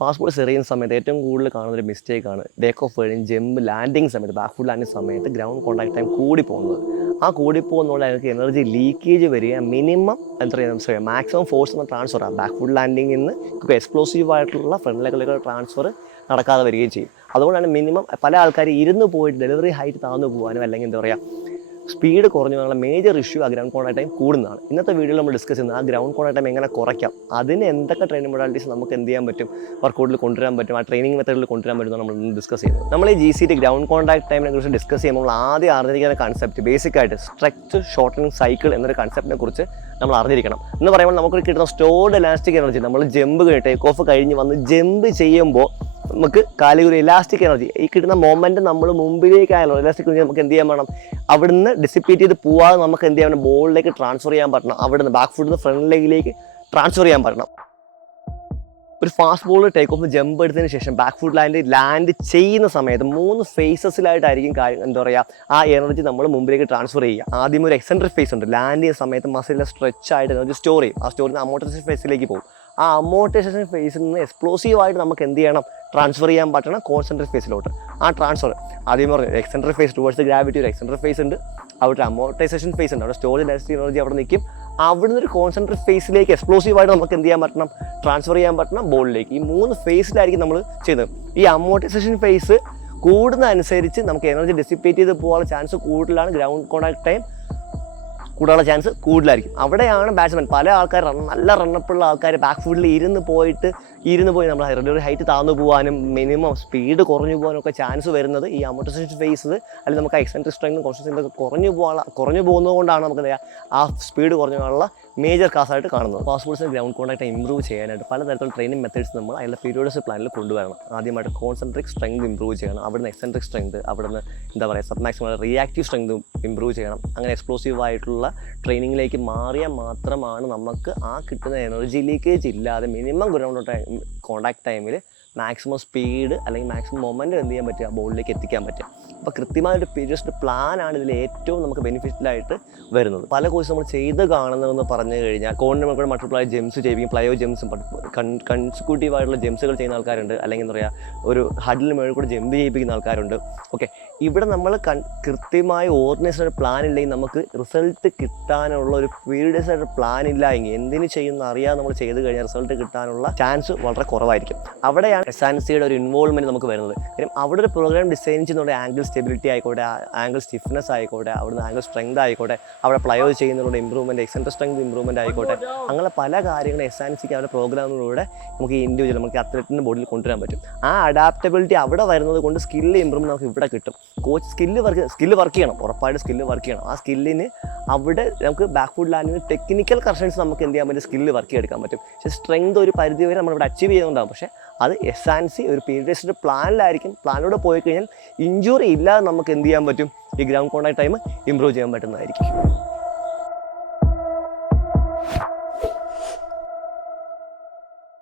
Fast ball എറിയുന്ന സമയത്ത് ഏറ്റവും കൂടുതൽ കാണുന്നൊരു മിസ്റ്റേക്കാണ് ടേക്ക് ഓഫ് കഴിഞ്ഞ് ജമ്പ് ലാൻഡിങ് സമയത്ത് ബാക്ക് ഫുഡ് ലാൻഡിങ് സമയത്ത് ഗ്രൗണ്ട് കോൺടാക്ട് ടൈം കൂടി പോകുന്നത്. ആ കൂടി പോകുന്നുള്ള എനിക്ക് എനർജി ലീക്കേജ് വരിക, മിനിമം എന്താ പറയുക മാക്സിമം ഫോഴ്സ് എന്ന ട്രാൻസ്ഫർ ആണ് ബാക്ക് ഫുഡ് ലാൻഡിങ്ങിൽ നിന്ന് എക്സ്പ്ലോസീവ് ആയിട്ടുള്ള ഫ്രണ്ട് ലെഗിലേക്കുള്ള ട്രാൻസ്ഫർ നടക്കാതെ വരികയും ചെയ്യും. അതുകൊണ്ടാണ് മിനിമം പല ആൾക്കാർ ഇരുന്ന് പോയിട്ട് ഡെലിവറി ഹൈറ്റ് താഴ്ന്നു പോകാനും അല്ലെങ്കിൽ എന്താ പറയുക സ്പീഡ് കുറഞ്ഞു പോകാനുള്ള മേജർ ഇഷ്യൂ ആ ഗ്രൗണ്ട് കോൺടാക്ട് ടൈം കൂടുന്നതാണ്. ഇന്നത്തെ വീഡിയോയിൽ നമ്മൾ ഡിസ്കസ് ചെയ്യുന്നത് ആ ഗ്രൗണ്ട് കോൺടാക്ട് ടൈം എങ്ങനെ കുറയ്ക്കാം, അതിന് എന്തൊക്കെ ട്രെയിനിങ് മൊഡാലിറ്റീസ് നമുക്ക് എന്ത് ചെയ്യാൻ പറ്റും, വർക്കൗട്ടിൽ കൊണ്ടുവരാൻ പറ്റും, ആ ട്രെയിനിങ് മെത്തേഡിൽ കൊണ്ടുവരാൻ പറ്റും നമ്മൾ ഡിസ്കസ് ചെയ്യുന്നത്. നമ്മൾ ഈ GCT ഗ്രൗണ്ട് കോൺടാക്ട് ടൈമിനെ കുറിച്ച് ഡിസ്കസ് ചെയ്യുമ്പോൾ ആദ്യം അറിഞ്ഞിരിക്കുന്ന കൺസെപ്റ്റ് ബേസിക്കായിട്ട് സ്ട്രെച്ച് ഷോർട്ടനിങ് സൈക്കിൾ എന്നൊരു കൺസെപ്റ്റിനെ കുറിച്ച് നമ്മൾ അറിഞ്ഞിരിക്കണം. എന്ന് പറയുമ്പോൾ നമുക്ക് കിട്ടുന്ന സ്റ്റോർഡ് ഇലാസ്റ്റിക് എനർജി നമ്മൾ ജമ്പ് ടേക്ക് ഓഫ് കഴിഞ്ഞ് വന്ന് ജമ്പ് ചെയ്യുമ്പോൾ നമുക്ക് കാലുകൾ ഇലാസ്റ്റിക് എനർജി ഈ കിട്ടുന്ന മൊമെൻറ്റ് നമ്മൾ മുമ്പിലേക്കായാലും ഇലാസ്റ്റിക് എനർജി നമുക്ക് എന്ത് ചെയ്യാൻ വേണം, അവിടുന്ന് ഡിസിപ്പേറ്റ് ചെയ്ത് പോവാതെ നമുക്ക് എന്ത് ചെയ്യാൻ ബോളിലേക്ക് ട്രാൻസ്ഫർ ചെയ്യാൻ പറ്റണം, അവിടുന്ന് ബാക്ക് ഫുഡിൽ ഫ്രണ്ട് ലെഗിലേക്ക് ട്രാൻസ്ഫർ ചെയ്യാൻ പറ്റണം. ഒരു fast ball take off jump എടുത്തതിന് ശേഷം ബാക്ക് ഫുഡ് ലാൻഡ് ചെയ്യുന്ന സമയത്ത് 3 ഫേസസിലായിട്ടായിരിക്കും എന്താ പറയുക ആ എനർജി നമ്മൾ മുമ്പിലേക്ക് ട്രാൻസ്ഫർ ചെയ്യുക. ആദ്യം ഒരു എക്സെൻട്രിക് ഫേസ് ഉണ്ട്, ലാൻഡ് ചെയ്യുന്ന സമയത്ത് മസിലിലെ സ്ട്രെച്ച് ആയിട്ട് എനർജി സ്റ്റോർ ചെയ്യും. ആ സ്റ്റോർ ചെയ്യുന്ന അമോർട്ടൈസേഷൻ ഫേസിലേക്ക് പോകും. ആ അമോർട്ടൈസേഷൻ ഫേസിൽ നിന്ന് എക്സ്പ്ലോസീവായിട്ട് നമുക്ക് എന്ത് ചെയ്യണം, ട്രാൻസ്ഫർ ചെയ്യാൻ പറ്റണം കോൺസെൻട്രിക് ഫേസിലോട്ട്. ആ ട്രാൻസ്ഫർ ആദ്യം പറഞ്ഞു എക്സെൻട്രിക് ഫേസ് ടുവേഴ്സ് ഗ്രാവിറ്റി ഒരു എക്സെൻട്രിക് ഫേസ് ഉണ്ട്, അവിടെ അമോർട്ടൈസേഷൻ ഫേസ് ഉണ്ട്, അവിടെ സ്റ്റോറേജ് ഇലാസ്റ്റിക് എനർജി അവിടെ നിൽക്കും. അവിടുന്ന് ഒരു കോൺസെൻട്രിക് ഫേസിലേക്ക് എക്സ്പ്ലോസീവായിട്ട് നമുക്ക് എന്ത് ചെയ്യാൻ പറ്റണം, ട്രാൻസ്ഫർ ചെയ്യാൻ പറ്റണം ബോളിലേക്ക്. ഈ 3 ഫേസിലായിരിക്കും നമ്മൾ ചെയ്തത്. ഈ അമോർട്ടൈസേഷൻ ഫേസ് കൂടുന്നതനുസരിച്ച് നമുക്ക് എനർജി ഡിസിപ്പേറ്റ് ചെയ്ത് പോകാനുള്ള ചാൻസ് കൂടുതലാണ്, ഗ്രൗണ്ട് കോൺടാക്ട് ടൈം കൂടാനുള്ള ചാൻസ് കൂടുതലായിരിക്കും. അവിടെയാണ് ബാറ്റ്സ്മാൻ പല ആൾക്കാർ നല്ല റണ്ണപ്പുള്ള ആൾക്കാർ ബാക്ക് ഫുഡിൽ ഇരുന്ന് പോയി നമ്മൾ ഡെലിവറി ഹൈറ്റ് താഴ്ന്നു പോകാനും മിനിമം സ്പീഡ് കുറഞ്ഞു പോകാനും ഒക്കെ ചാൻസ് വരുന്നത് ഈ അമോർട്ടൈസേഷൻ ഫേസ് അല്ലെങ്കിൽ നമുക്ക് എക്സെൻട്രിക് സ്ട്രെങ്തും കോൺസ്റ്റൻസും കുറഞ്ഞു പോകുന്നതുകൊണ്ടാണ് നമുക്ക് ആ സ്പീഡ് കുറഞ്ഞു പോകാനുള്ള മേജർ കാസായിട്ട് കാണുന്നത്. ഫാസ്റ്റ് ബോൾസിന് ഗ്രൗണ്ട് കോൺടാക്ട് ഇമ്പ്രൂവ് ചെയ്യാനായിട്ട് പലതരത്തിലുള്ള ട്രെയിനിങ് മെത്തേഡ്സ് നമ്മൾ അതിൻ്റെ പീരിയോഡിക് പ്ലാനിൽ കൊണ്ടുവരണം. ആദ്യമായിട്ട് കോൺസെൻട്രിക് സ്ട്രെങ്ത് ഇമ്പ്രൂവ് ചെയ്യണം, അവിടുന്ന് എക്സെൻട്രിക് സ്ട്രെങ്ത്, അവിടുന്ന് എന്താ പറയുക sub maximum reactive strength improve ചെയ്യണം. അങ്ങനെ എക്സ്പ്ലോസീവ് ആയിട്ടുള്ള ട്രെയിനിങ്ങിലേക്ക് മാറിയാൽ മാത്രമാണ് നമുക്ക് ആ കിട്ടുന്ന എനർജി ലീക്കേജ് ഇല്ലാതെ മിനിമം ഗ്രൗണ്ട് കോൺടാക്ട് ടൈമിൽ മാക്സിമം സ്പീഡ് അല്ലെങ്കിൽ മാക്സിമം മൊമെൻറ്റ് എന്ത് ചെയ്യാൻ പറ്റുക, ബോളിലേക്ക് എത്തിക്കാൻ പറ്റുക. അപ്പോൾ കൃത്യമായൊരു പീരിയഡ് പ്ലാനാണ് ഇതിൽ ഏറ്റവും നമുക്ക് ബെനിഫിഷ്യലായിട്ട് വരുന്നത്. പല കോഴ്സ് നമ്മൾ ചെയ്ത് കാണുന്നതെന്ന് പറഞ്ഞു കഴിഞ്ഞാൽ കോണിന് നമുക്ക് മൾട്ടിപ്ലൈ ജെംസ് ചെയ്യിപ്പിക്കും, പ്ലയോ ജെംസും കൺസിക്യൂട്ടീവായിട്ടുള്ള ജെംസുകൾ ചെയ്യുന്ന ആൾക്കാരുണ്ട്, അല്ലെങ്കിൽ എന്താ പറയുക ഒരു ഹഡിലിന് മുകളിൽ കൂടെ ജമ്പ് ചെയ്യിപ്പിക്കുന്ന ആൾക്കാരുണ്ട്. ഓക്കെ, ഇവിടെ നമ്മൾ കൃത്യമായ ഓർഗനൈസ്ഡ് പ്ലാൻ ഇല്ലെങ്കിൽ നമുക്ക് റിസൾട്ട് കിട്ടാനുള്ള ഒരു പീരിയഡ്സ് ആയിട്ട് പ്ലാൻ ഇല്ല എങ്കിൽ എന്തിന് ചെയ്യുന്ന അറിയാതെ നമ്മൾ ചെയ്ത് കഴിഞ്ഞാൽ റിസൾട്ട് കിട്ടാനുള്ള ചാൻസ് വളരെ കുറവായിരിക്കും. അവിടെയാണ് SNCയുടെ ഒരു ഇൻവോൾവ്മെൻറ്റ് നമുക്ക് വരുന്നത്. കാര്യം അവിടെ ഒരു പ്രോഗ്രാം ഡിസൈൻ ചെയ്യുന്ന ആംഗിൾ സ്റ്റെബിലിറ്റി ആയിക്കോട്ടെ, ആംഗിൾ സ്റ്റിഫ്നെസ് ആയിക്കോട്ടെ, അവിടുന്ന് ആംഗിൾ സ്ട്രെങ്ത് ആയിക്കോട്ടെ, അവിടെ പ്ലയോ ചെയ്യുന്നതിലൂടെ ഇമ്പ്രൂവ്മെൻറ്റ്, എക്സെൻട്രിക് സ്ട്രെങ്ത് ഇമ്പ്രൂവ്മെൻറ്റ് ആയിക്കോട്ടെ, അങ്ങനെ പല കാര്യങ്ങളും SNCക്ക് അവരുടെ പ്രോഗ്രാമിലൂടെ നമുക്ക് ഇൻഡിവിജ്വൽ നമുക്ക് അത്ലറ്റിൻ്റെ ബോഡിയിൽ കൊണ്ടുവരാൻ പറ്റും. ആ അഡാപ്റ്റബിലിറ്റി അവിടെ വരുന്നത് കൊണ്ട് സ്കില്ല് ഇമ്പ്രൂവ്മെൻറ്റ് നമുക്ക് ഇവിടെ കിട്ടും. കോച്ച് സ്കില്ല് വർക്ക് ചെയ്യണം, ഉറപ്പായിട്ട് സ്കില്ല് വർക്ക് ചെയ്യണം. ആ സ്കില്ലിന് അവിടെ നമുക്ക് ബാക്ക് ഫുഡ് ലാൻഡിന് ടെക്നിക്കൽ കറക്ഷൻസ് നമുക്ക് എന്ത് ചെയ്യാൻ പറ്റും, സ്കില്ല് വർക്ക് ചെയ്തെടുക്കാൻ പറ്റും. പക്ഷേ സ്ട്രെങ്ത് ഒരു പരിധി വരെ നമ്മളിവിടെ അച്ചീവ് ചെയ്യുന്നുണ്ടാകും. പക്ഷേ അത് SNC ഒരു പീരിയഡ് പ്ലാനിലായിരിക്കും. പ്ലാനിലൂടെ പോയി കഴിഞ്ഞാൽ ഇഞ്ചുറി ഇല്ലാതെ നമുക്ക് എന്ത് ചെയ്യാൻ പറ്റും, ഈ ഗ്രൗണ്ട് കോൺടാക്ട് ടൈം ഇമ്പ്രൂവ് ചെയ്യാൻ പറ്റുന്നതായിരിക്കും.